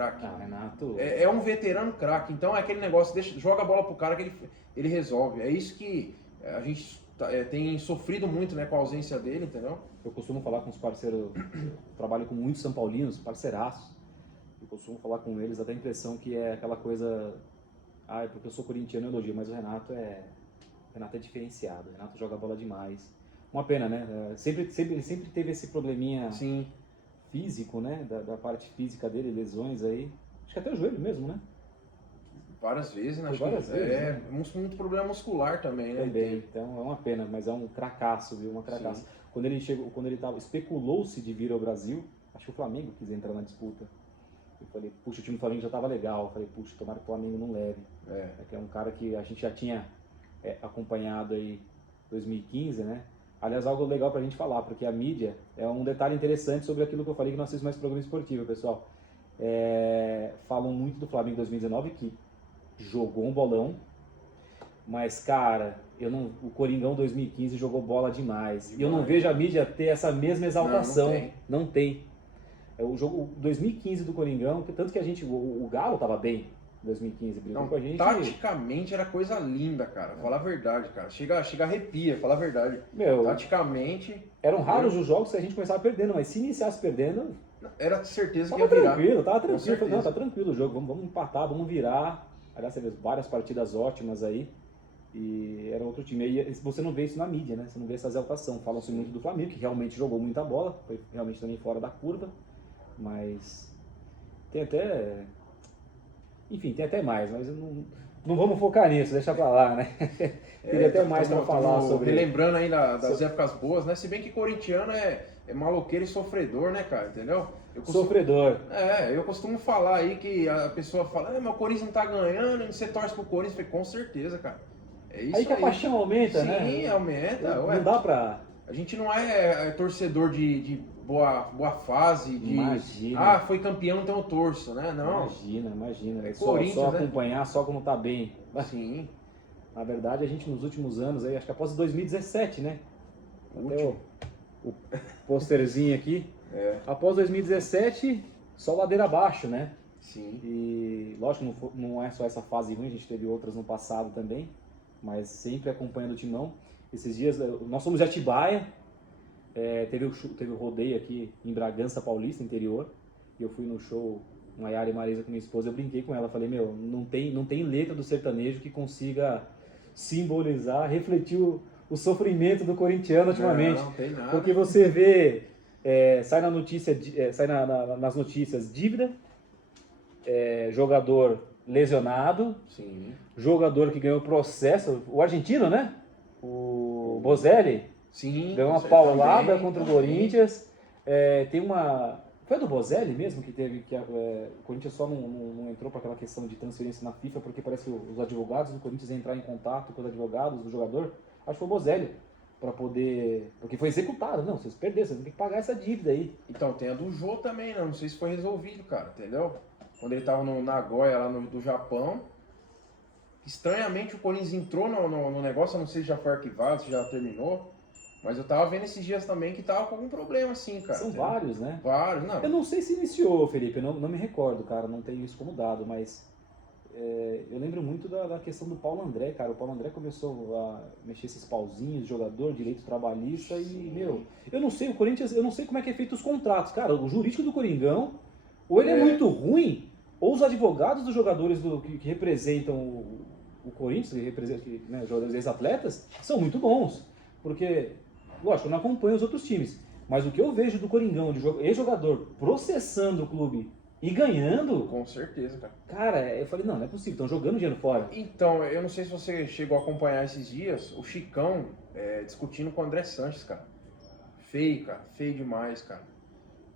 craque. Ah, Renato... É um veterano craque. Então é aquele negócio, joga a bola pro cara que ele resolve. É isso que a gente tem sofrido muito, né, com a ausência dele, entendeu? Eu costumo falar com os parceiros, trabalho com muitos São Paulinos, parceiraços. Eu costumo falar com eles, dá até a impressão que é aquela coisa... Ah, é porque eu sou corintiano, eu elogio, mas o Renato é diferenciado. O Renato joga bola demais. Uma pena, né? Ele sempre teve esse probleminha Sim. físico, né? Da parte física dele, lesões aí. Acho que até o joelho mesmo, né? Várias vezes, né? Foi várias vezes, né? Muito problema muscular também, né? Também, então é uma pena, mas é um cracaço, viu? Uma cracaço. Sim. Quando ele tava, especulou-se de vir ao Brasil, acho que o Flamengo quis entrar na disputa. Eu falei, puxa, o time do Flamengo já estava legal. Eu falei, puxa, tomara que o Flamengo não leve. Que é um cara que a gente já tinha acompanhado aí 2015, né? Aliás, algo legal pra gente falar, porque a mídia é um detalhe interessante sobre aquilo que eu falei que nós fizemos mais programa esportivo, pessoal. Falam muito do Flamengo 2019, que jogou um bolão, mas, cara, o Coringão 2015 jogou bola demais. E eu não vejo a mídia ter essa mesma exaltação. Não tem. O jogo 2015 do Coringão, tanto que o Galo tava bem em 2015, brigou com a gente. Taticamente era coisa linda, cara. Falar a verdade, cara. Chega a arrepia, falar a verdade. Taticamente... Eram raros os jogos que a gente começava perdendo, mas se iniciasse perdendo... Era certeza que ia virar. Tava tranquilo. Não, tá tranquilo o jogo, vamos empatar, vamos virar. Aliás, você vê várias partidas ótimas aí. E era outro time. E você não vê isso na mídia, né? Você não vê essa exaltação. Falam-se muito do Flamengo, que realmente jogou muita bola, foi realmente também fora da curva. Mas tem até... Enfim, tem até mais, mas não vamos focar nisso, deixa pra lá, né? Teria até mais pra falar sobre... Relembrando aí das épocas boas, né? Se bem que corintiano é maloqueiro e sofredor, né, cara? Entendeu? Sofredor. Eu costumo falar aí que a pessoa fala, mas o Corinthians não tá ganhando, e você torce pro Corinthians. Eu falei, com certeza, cara. É isso aí. Que a paixão aumenta, né? Sim, aumenta. Não dá pra... A gente não é torcedor de boa fase, Imagina. Foi campeão, então eu torço, né? Não. Imagina. Corinthians, só acompanhar, só como tá bem. Sim. Na verdade, a gente nos últimos anos, aí, acho que após 2017, né? Até o posterzinho aqui. Após 2017, só ladeira abaixo, né? Sim. E, lógico, não é só essa fase ruim, a gente teve outras no passado também, mas sempre acompanhando o timão. Esses dias, nós somos de Atibaia, teve o rodeio aqui em Bragança Paulista, interior, e eu fui no show Maiara e Marisa com minha esposa, eu brinquei com ela, falei, não tem letra do sertanejo que consiga simbolizar, refletir o sofrimento do corintiano ultimamente. Não tem nada. Porque você vê, sai na notícia, sai nas notícias dívida, jogador lesionado, Sim. jogador que ganhou processo, o argentino, né? O Bozelli, Sim, ganhou uma paulada contra o Corinthians. Tem uma... Foi do Bozelli mesmo que teve que o Corinthians só não entrou para aquela questão de transferência na FIFA, porque parece que os advogados do Corinthians entraram em contato com os advogados do jogador. Acho que foi o Bozelli, para poder... Porque foi executado. Não, vocês perderam, vocês têm que pagar essa dívida aí. Então, tem a do Jô também, né? Não sei se foi resolvido, cara, entendeu? Quando ele tava no Nagoya, lá do Japão, estranhamente o Corinthians entrou no negócio, eu não sei se já foi arquivado, se já terminou, mas eu tava vendo esses dias também que tava com algum problema assim, cara. São entendeu? vários, né? Vários, não. Eu não sei se iniciou, Felipe, eu não me recordo, cara, não tenho isso como dado, mas eu lembro muito da questão do Paulo André, cara. O Paulo André começou a mexer esses pauzinhos, jogador, direito trabalhista e, eu não sei, o Corinthians, eu não sei como é que é feito os contratos, cara. O jurídico do Coringão, ou ele é muito ruim, ou os advogados dos jogadores que representam o Corinthians, que representam, né, jogadores ex-atletas, são muito bons. Porque, lógico, eu não acompanho os outros times, mas o que eu vejo do Coringão, de ex-jogador, processando o clube e ganhando... Com certeza, cara. Cara, eu falei, não é possível, estão jogando dinheiro fora. Então, eu não sei se você chegou a acompanhar esses dias, o Chicão discutindo com o André Sanches, cara. Feio, cara, feio demais, cara.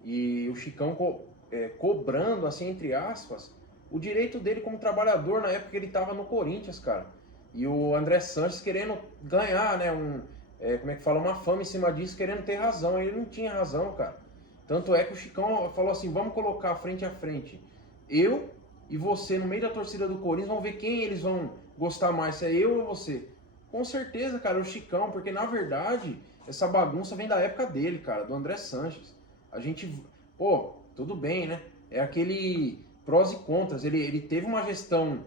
E o Chicão cobrando, assim, entre aspas, o direito dele como trabalhador na época que ele tava no Corinthians, cara. E o André Sanches querendo ganhar, né, como é que fala, uma fama em cima disso, querendo ter razão. Ele não tinha razão, cara. Tanto é que o Chicão falou assim, vamos colocar frente a frente. Eu e você no meio da torcida do Corinthians, vamos ver quem eles vão gostar mais, se é eu ou você. Com certeza, cara, o Chicão, porque na verdade, essa bagunça vem da época dele, cara, do André Sanches. A gente, tudo bem, né? É aquele prós e contras. Ele teve uma gestão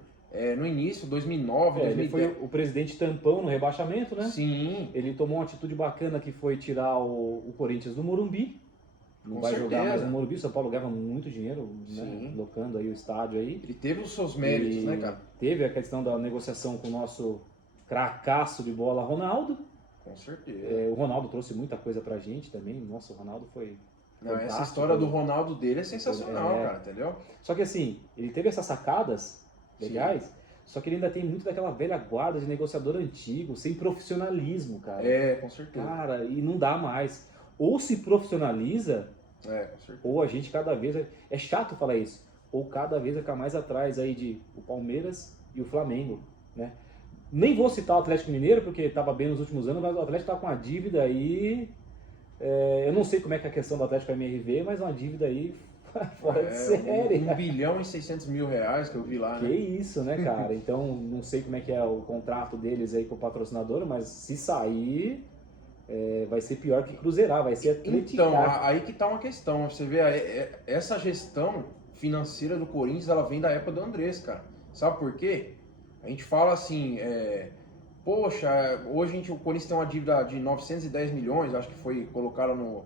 no início, 2009, 2010. Ele foi o presidente tampão no rebaixamento, né? Sim. Ele tomou uma atitude bacana que foi tirar o Corinthians do Morumbi. Não Com vai certeza. jogar mais no Morumbi. São Paulo ganhava muito dinheiro, né? Locando aí o estádio aí. Ele teve os seus méritos, né, cara? Teve a questão da negociação com o nosso cracaço de bola, Ronaldo. Com certeza. O Ronaldo trouxe muita coisa pra gente também. Nossa, o Ronaldo foi... Não, essa história do Ronaldo dele é sensacional, cara, entendeu? Só que assim, ele teve essas sacadas legais, só que ele ainda tem muito daquela velha guarda de negociador antigo, sem profissionalismo, cara. Com certeza. Cara, e não dá mais. Ou se profissionaliza, com certeza. ou a gente cada vez... É chato falar isso. Ou cada vez vai ficar mais atrás aí de o Palmeiras e o Flamengo, né? Nem vou citar o Atlético Mineiro, porque estava bem nos últimos anos, mas o Atlético está com uma dívida aí... eu não sei como é que é a questão do Atlético MRV, mas uma dívida aí fora de série. 1 bilhão e 600 mil reais que eu vi lá, né? Que isso, né, cara? Então, não sei como é que é o contrato deles aí com o patrocinador, mas se sair, vai ser pior que cruzeirar, vai ser atleticar. Então, aí que tá uma questão. Você vê, essa gestão financeira do Corinthians, ela vem da época do Andrés, cara. Sabe por quê? A gente fala assim, poxa, hoje o Corinthians tem uma dívida de 910 milhões, acho que foi colocado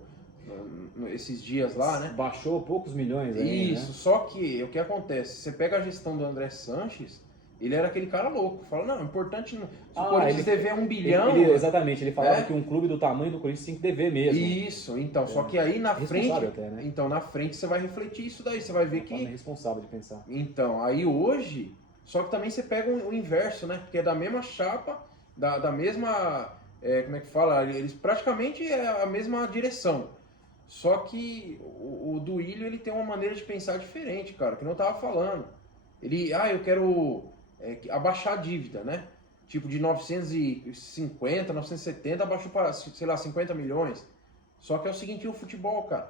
esses dias lá, né? Baixou poucos milhões aí, Isso, né? só que o que acontece? Você pega a gestão do André Sanches, ele era aquele cara louco. Fala, não, importante, se o Corinthians dever 1 bilhão... Exatamente, ele falava que um clube do tamanho do Corinthians tem que dever mesmo. Isso, então, só que aí na frente... Até, né? Então, na frente você vai refletir isso daí, você vai ver que... É responsável de pensar. Então, aí hoje, só que também você pega o inverso, né? Porque é da mesma chapa, da mesma... como é que fala? Eles praticamente é a mesma direção. Só que o Duílio, ele tem uma maneira de pensar diferente, cara, que não tava falando. Ele, eu quero abaixar a dívida, né? Tipo, de 950, 970, abaixou para, sei lá, 50 milhões. Só que é o seguinte, o futebol, cara.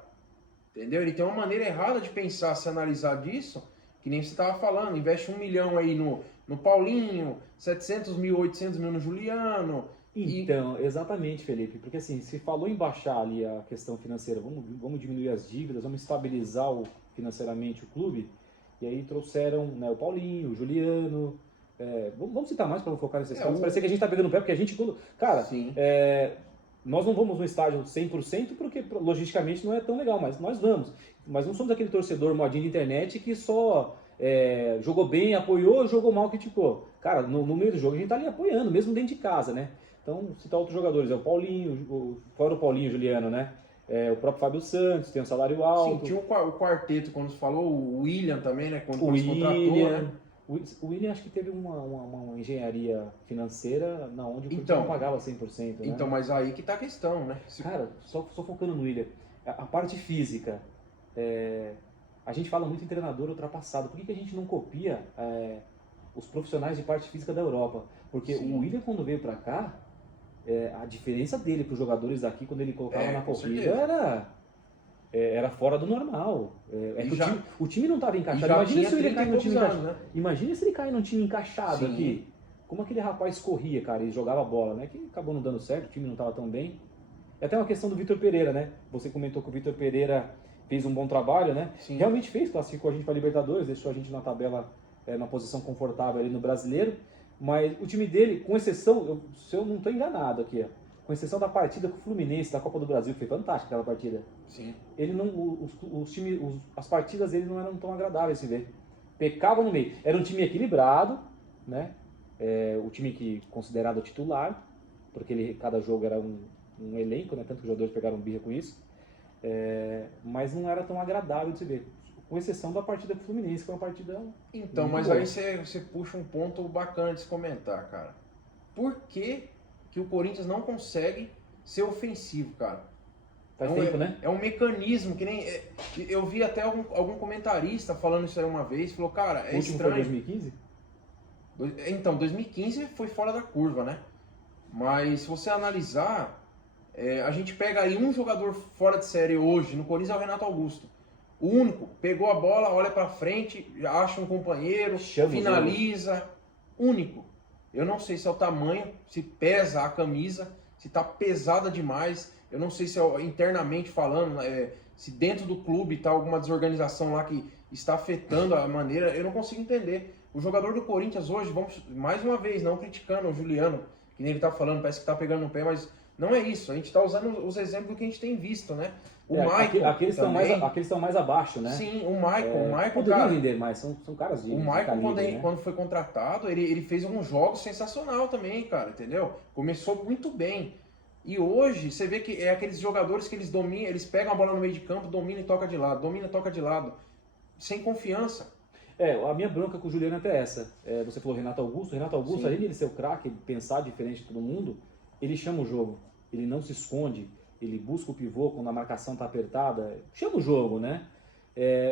Entendeu? Ele tem uma maneira errada de pensar, se analisar disso, que nem você tava falando. Investe 1 milhão aí no Paulinho, 700 mil, 800 mil no Juliano... Então, exatamente, Felipe, porque assim, se falou em baixar ali a questão financeira, vamos diminuir as dívidas, vamos estabilizar financeiramente o clube, e aí trouxeram, né, o Paulinho, o Juliano, vamos citar mais para não focar nesses casos, parece que a gente tá pegando pé, porque a gente, cara, nós não vamos no estádio 100% porque logisticamente não é tão legal, mas nós vamos, mas não somos aquele torcedor modinho de internet que só... jogou bem, apoiou, jogou mal, criticou. Cara, no meio do jogo a gente tá ali apoiando, mesmo dentro de casa, né? Então, citar outros jogadores, o Paulinho, fora o Paulinho, Juliano, né? O próprio Fábio Santos, tem um salário alto. Sim, tinha o quarteto, quando você falou, o William também, né? Quando o se contratou, né? O William acho que teve uma engenharia financeira na onde o clube não pagava 100%, né? Então, mas aí que tá a questão, né? Cara, só focando no William, a parte física, a gente fala muito em treinador ultrapassado. Por que a gente não copia os profissionais de parte física da Europa? Porque o William, quando veio pra cá, a diferença dele para os jogadores daqui, quando ele colocava na corrida, era fora do normal. O time não estava encaixado. Imagina se ele cair no time encaixado. Né? Imagina se ele cair num time encaixado aqui. Como aquele rapaz corria, cara, e jogava bola, né? Que acabou não dando certo, o time não estava tão bem. E até uma questão do Vitor Pereira, né? Você comentou que o Vitor Pereira fez um bom trabalho, né? Sim. Realmente fez, classificou a gente para Libertadores, deixou a gente na tabela, na posição confortável ali no Brasileiro. Mas o time dele, com exceção, se eu não estou enganado aqui, com exceção da partida com o Fluminense da Copa do Brasil, que foi fantástica aquela partida. Sim. Ele não, as partidas dele não eram tão agradáveis de se ver. Pecava no meio. Era um time equilibrado, né? O time que considerado titular, porque cada jogo era um elenco, né? Tanto que os jogadores pegaram birra com isso. Mas não era tão agradável de se ver. Com exceção da partida com o Fluminense, que foi uma partida... Então, mas boa. Aí você puxa um ponto bacana de se comentar, cara. Por que o Corinthians não consegue ser ofensivo, cara? Faz tempo, né? É um mecanismo que nem... eu vi até algum comentarista falando isso aí uma vez, falou, cara, é estranho... Foi 2015? Então, 2015 foi fora da curva, né? Mas se você analisar, a gente pega aí um jogador fora de série hoje, no Corinthians é o Renato Augusto. O único, pegou a bola, olha pra frente, acha um companheiro, finaliza. Único. Eu não sei se é o tamanho, se pesa a camisa, se tá pesada demais. Eu não sei se internamente falando, se dentro do clube tá alguma desorganização lá que está afetando a maneira, eu não consigo entender. O jogador do Corinthians hoje, vamos mais uma vez, não criticando o Juliano, que nem ele tá falando, parece que tá pegando no pé, mas não é isso. A gente tá usando os exemplos que a gente tem visto, né? O Maicon aqueles estão mais abaixo, né? Sim, o Maicon, poderiam render mais, são caras de o Maicon, né? quando foi contratado, ele fez alguns jogos sensacional também, cara, entendeu? Começou muito bem. E hoje, você vê que é aqueles jogadores que eles dominam, eles pegam a bola no meio de campo, dominam e toca de lado, domina e toca de lado, sem confiança. A minha bronca com o Juliano é até essa. Você falou Renato Augusto, Sim. além de ele ser o craque, pensar diferente de todo mundo, ele chama o jogo, ele não se esconde, ele busca o pivô quando a marcação está apertada, chama o jogo, né?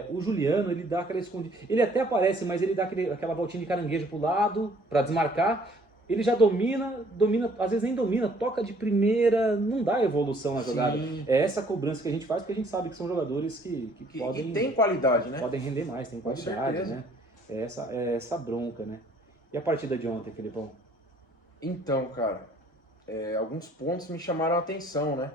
O Juliano, ele dá aquela escondida, ele até aparece, mas ele dá aquela voltinha de caranguejo pro lado, para desmarcar, ele já domina, às vezes nem domina, toca de primeira, não dá evolução na jogada. Sim. É essa cobrança que a gente faz, porque a gente sabe que são jogadores que podem... E tem qualidade, né? Podem render mais, tem qualidade, né? É essa bronca, né? E a partida de ontem, Felipão? Então, cara, alguns pontos me chamaram a atenção, né?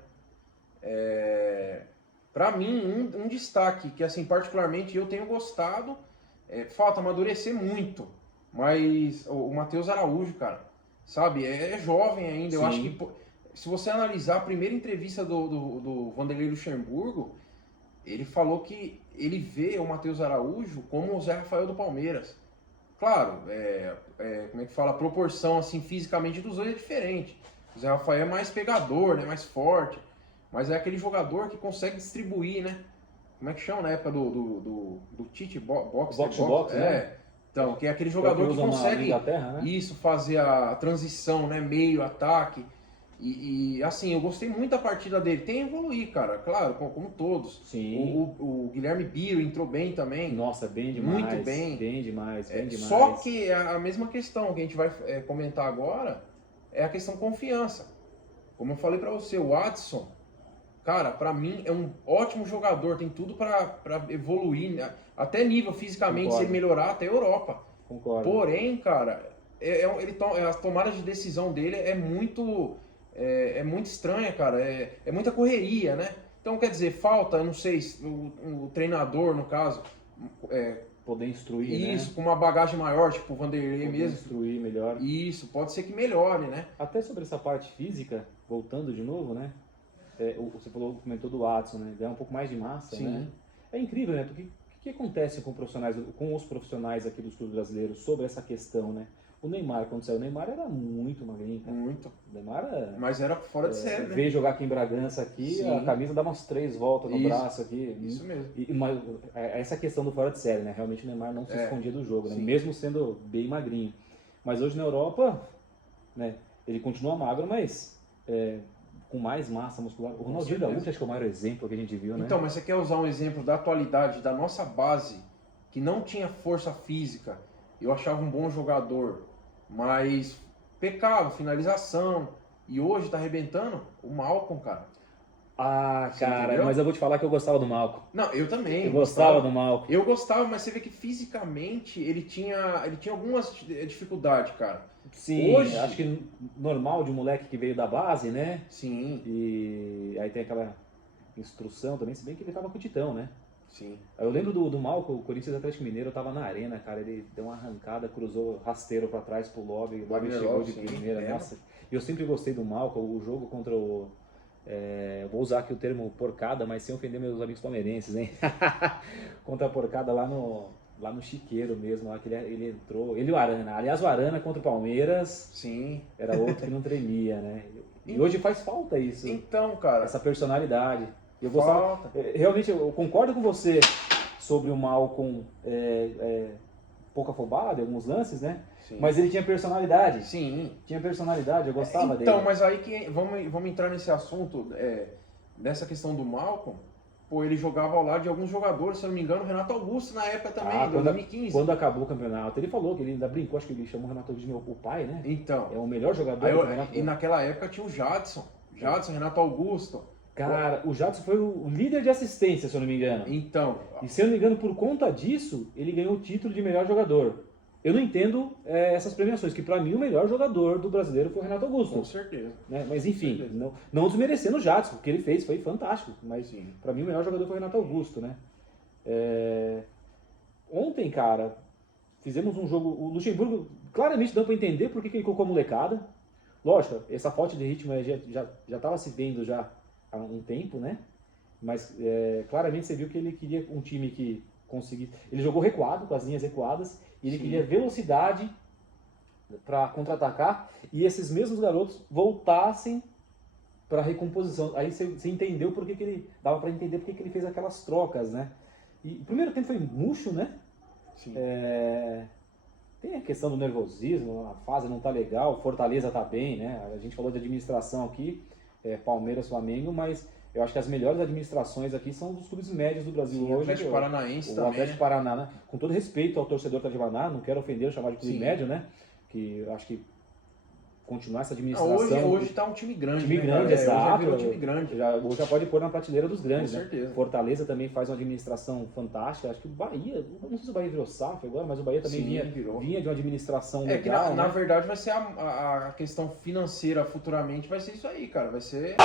Para mim, um destaque que, assim, particularmente eu tenho gostado, falta amadurecer muito, mas o Matheus Araújo, cara, sabe, é jovem ainda. Sim. Eu acho que, se você analisar a primeira entrevista do Vanderlei Luxemburgo, ele falou que ele vê o Matheus Araújo como o Zé Rafael do Palmeiras. Claro, como é que fala, a proporção, assim, fisicamente dos dois é diferente. O Zé Rafael é mais pegador, né, mais forte, mas é aquele jogador que consegue distribuir, né? Como é que chama na época do Tite, box, né? Então, que é aquele jogador que consegue né? isso, fazer a transição, né? Meio, ataque. E assim, eu gostei muito da partida dele. Tem a evoluir, cara, claro, como todos. Sim. O Guilherme Biro entrou bem também. Nossa, bem demais. Muito bem. Bem demais. Só que a mesma questão que a gente vai comentar agora é a questão confiança. Como eu falei pra você, o Watson, cara, pra mim é um ótimo jogador, tem tudo pra evoluir, né? Até nível fisicamente, Concordo. se ele melhorar, até Europa. Concordo. Porém, cara, a tomada de decisão dele é muito estranha, cara, é muita correria, né? Então, quer dizer, falta, eu não sei, o treinador, no caso, poder instruir, isso, né? com uma bagagem maior, tipo o Vanderlei poder mesmo. Instruir melhor. Isso, pode ser que melhore, né? Até sobre essa parte física, voltando de novo, né? Você comentou do Watson, né? Ganhar um pouco mais de massa, Sim. né? É incrível, né? Porque o que acontece com os profissionais aqui dos clubes brasileiros sobre essa questão, né? O Neymar, quando saiu, o Neymar era muito magrinho, cara. Muito. O Neymar era... Mas era fora de série, né? Veio jogar aqui em Bragança, aqui, Sim. a camisa dava umas 3 voltas no Isso. braço aqui. Isso mesmo. Mas essa questão do fora de série, né? Realmente o Neymar não se escondia do jogo, né? Mesmo sendo bem magrinho. Mas hoje na Europa, né? Ele continua magro, mas com mais massa muscular. O Ronaldinho Gaúcho acho que é o maior exemplo que a gente viu, né? Então, mas você quer usar um exemplo da atualidade, da nossa base, que não tinha força física, eu achava um bom jogador, mas pecava, finalização, e hoje tá arrebentando? O Malcom, cara. Ah, Você cara, entendeu? mas eu vou te falar que eu gostava do Malcom. Não, eu também. Eu gostava do Malcom. Eu gostava, mas você vê que fisicamente ele tinha algumas dificuldades, cara. Sim, Hoje... acho que normal de um moleque que veio da base, né? Sim. E aí tem aquela instrução também, se bem que ele tava com o Titão, né? Sim. Eu lembro do Malcom, o Corinthians Atlético Mineiro, eu tava na arena, cara, ele deu uma arrancada, cruzou rasteiro pra trás pro lobby, o lobby chegou de primeira, nossa. E eu sempre gostei do Malcom, o jogo contra o... vou usar aqui o termo porcada, mas sem ofender meus amigos palmeirenses, hein? Contra a porcada lá no Chiqueiro mesmo, lá que ele entrou, ele e o Arana. Aliás, o Arana contra o Palmeiras, sim, era outro que não tremia, né? E hoje faz falta isso. Então, cara, essa personalidade. Eu gostava, realmente eu concordo com você sobre o Malcom pouco afobado em alguns lances, né? Sim. Mas ele tinha personalidade. Sim. Tinha personalidade, eu gostava dele. Então, mas aí que vamos entrar nesse assunto, dessa questão do Malcom. Pô, ele jogava ao lado de alguns jogadores, se eu não me engano, o Renato Augusto na época também, 2015. Quando acabou o campeonato, ele falou que ele ainda brincou, acho que ele chamou o Renato Augusto de o pai, né? Então. É o melhor jogador do Renato. E naquela época tinha o Jadson, Renato Augusto. Cara, o Jadson foi o líder de assistência, se eu não me engano. Então. E se eu não me engano, por conta disso, ele ganhou o título de melhor jogador. Eu não entendo essas premiações, que pra mim o melhor jogador do brasileiro foi o Renato Augusto. Com certeza. Né? Mas enfim, não desmerecendo o Jadson, o que ele fez foi fantástico. Mas sim, pra mim o melhor jogador foi o Renato Augusto, né? Ontem, cara, fizemos um jogo, o Luxemburgo claramente deu para entender por que ele colocou a molecada. Lógico, essa falta de ritmo já estava se vendo já há um tempo, né? Mas claramente você viu que ele queria um time que conseguisse... Ele jogou recuado, com as linhas recuadas, e ele queria velocidade para contra-atacar, e esses mesmos garotos voltassem para recomposição. Aí você entendeu por que ele... Dava para entender por que ele fez aquelas trocas, né? E o primeiro tempo foi murcho, né? Sim. Tem a questão do nervosismo, a fase não tá legal, Fortaleza tá bem, né? A gente falou de administração aqui, Palmeiras, Flamengo, mas eu acho que as melhores administrações aqui são dos clubes médios do Brasil. Sim, hoje. O Atlético Paranaense o também. Atlético Paraná, né? Com todo respeito ao torcedor Atlético Paraná, não quero ofender, chamar de clube Sim. médio, né? Que eu acho que continuar essa administração... Hoje tá um time grande, time né, grande, cara? exato. Hoje já virou um time grande. Hoje já pode pôr na prateleira dos grandes, Com né? certeza. Fortaleza também faz uma administração fantástica. Acho que o Bahia, não sei se o Bahia virou SAF agora, mas o Bahia também vinha de uma administração legal. Que na né? verdade vai ser a questão financeira futuramente, vai ser isso aí, cara. Vai ser...